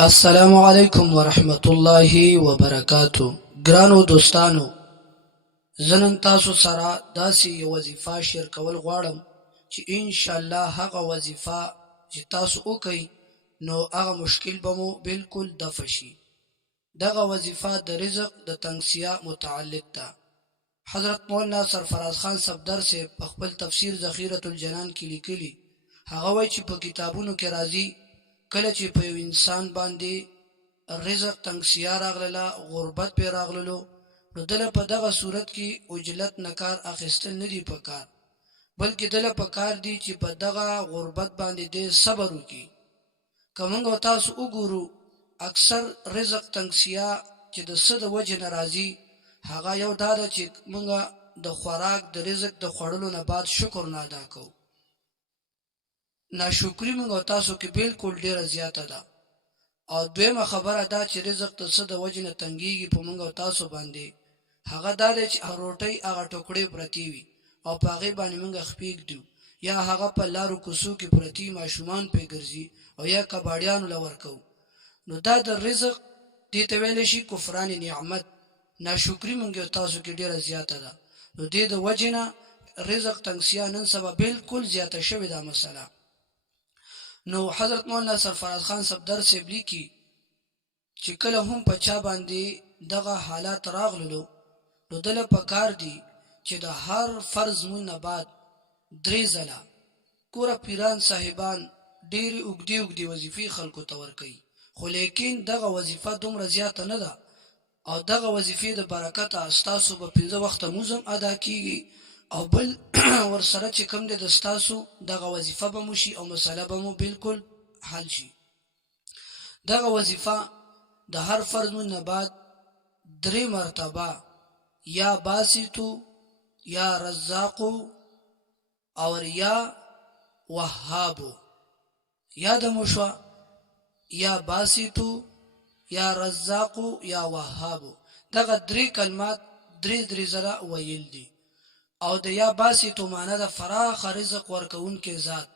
السلام علیکم ورحمت الله وبرکاتو. ګرانو دوستانو، زنن تاسو سره داسې یو وظیفه شیر کول غواړم چې ان شاء الله هغه وظیفه چې تاسو وکړئ نو هغه مشکل به مو بالکل دفع شي. دغه وظیفه د رزق د تنګسیا متعلق ده. حضرت مولانا سرفراز خان صفدر سے په خپل تفسیر ذخیرة الجنان کې لیکلي، هغه وایي چې په کتابونو کې راځي کله چې په یو انسان باندې رزق تنګسیا راغله، غربت پې راغللو، نو دله په دغه صورت کې عجلت نکار اخیستل نه دی پکار، بلکې دله پکار دی چې په دغه غربت باندې د صبر وکړي. که موږ تاسو وګورو اکثر رزق تنګسیا چې د څه د وجې نه راځي، هغه یو دا ده چې موږ د خوراک د رزق د خوړلو نه بعد شکر نه ادا کوو. ناشکری موږ تاسو کې بالکل ډیره زیاته ده. او دویمه خبره دا چې رزق د څه د وجې نه تنګیږي په موږ تاسو باندې، هغه دا دی چې روټۍ هغه ټوکړې پرتې وي او په هغې باندې موږ خپې ږدو، یا هغه په لارو کوڅو کې پرتې ماشومان پې ګرځي او یا کباړیانو له ورکوو. نو دا د رزق دې ته ویلی شي کفران نعمت. ناشکري موږ تاسو کې ډیره زیاته ده. نو دې د وجې نه رزق تنګسیا نن سبا بالکل زیاته شوې دا مسله. نو حضرت مولانا سرفراز خان صفدر صاحب لیکي چې کله هم په چا باندې دغه حالات راغللو، نو دله پکار دی چې د هر فرض مون نه بعد 3 ځله کوره پیران صاحبان ډېرې اوږدې وظیفې خلکو ته ورکوي، خو لیکن دغه وظیفه دومره زیاته نه ده او دغه وظیفې د برکته ستاسو به 5 وخته مونځ هم ادا کیږي او بل ورسره چې کوم دی د ستاسو دغه وظیفه به مو شي او مسله به مو بالکل حل شي. دغه وظیفه د هر فرض نه بعد 3 مرتبه یا باسطو یا رزاقو او یا وهابو، یا د مشوا یا باسطو یا رزاقو یا وهابو، دغه 3 کلمات 3 ځله ویل دي. او د یا باسطو معنی د فراخ رزق ورکون کې ذات،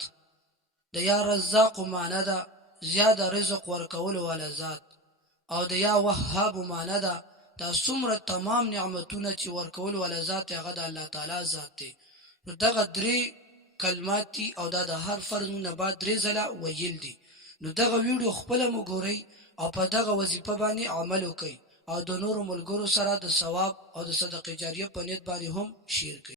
د یا رزاق معنی د زیاده رزق ورکول والا ذات، او د یا وهاب معنی د څومره تمام نعمتونه چې ورکول والا ذات هغه د الله تعالی ذات دی. نو دغه 3 کلمات دي او دا د هر فرض نه بعد 3 ځله ویل دي. نو دغه ویډیو خپل مو ګورئ او په دغه وظیفه باندې عمل وکړئ او د نورو ملګرو سره د ثواب او د صدقه جاریه په نیت باندې هم شیر کړئ.